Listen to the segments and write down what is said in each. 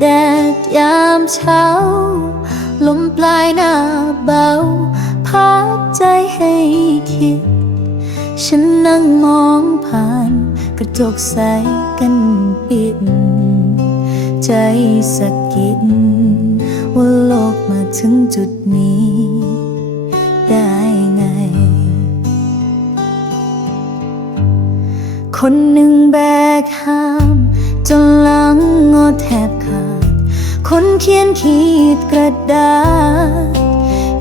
แดดยามเช้า ลมปลายหน้าเบาพาใจให้คิด ฉันนั่งมองผ่าน กระจกใสกันปิด ใจสะกิด ว่าโลกมาถึงจุดนี้ ได้ไง คนหนึ่งแบกหามจนหลังงอแทบ คนเขียนขีดกระดาษ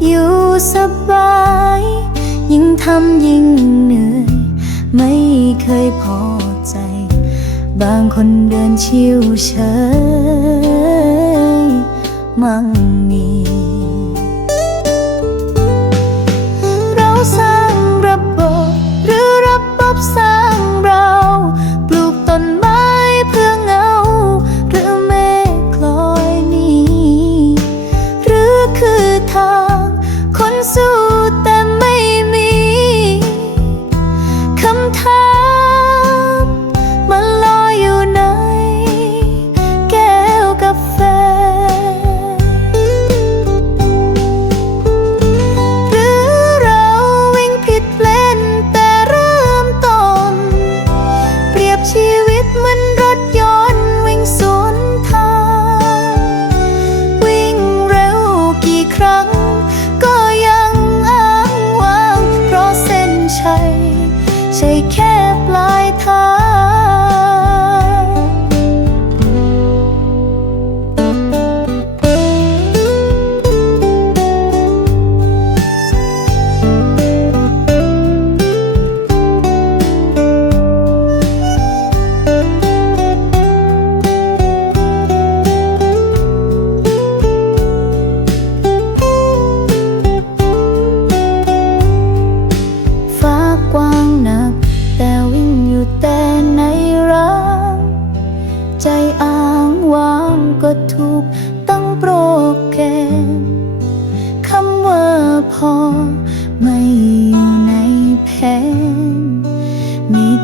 อยู่สบาย ยิ่งทำยิ่งเหนื่อย ไม่เคยพอใจ บางคนเดินชิวเฉยมั่ง ใช่แค่ปลายทาง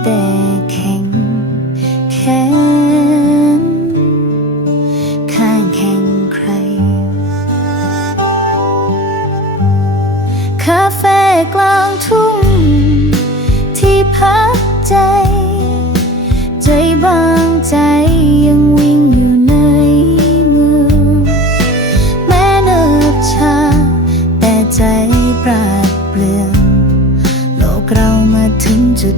แต่แข่งแค้นข้างแข่งใคร คาเฟ่กลางทุ่ง ที่พักใจ ใจบางใจยังวิ่งอยู่ในเมืองแม้เนิบชา แต่ใจปราดเปรื่องโลกเรามาถึงจุด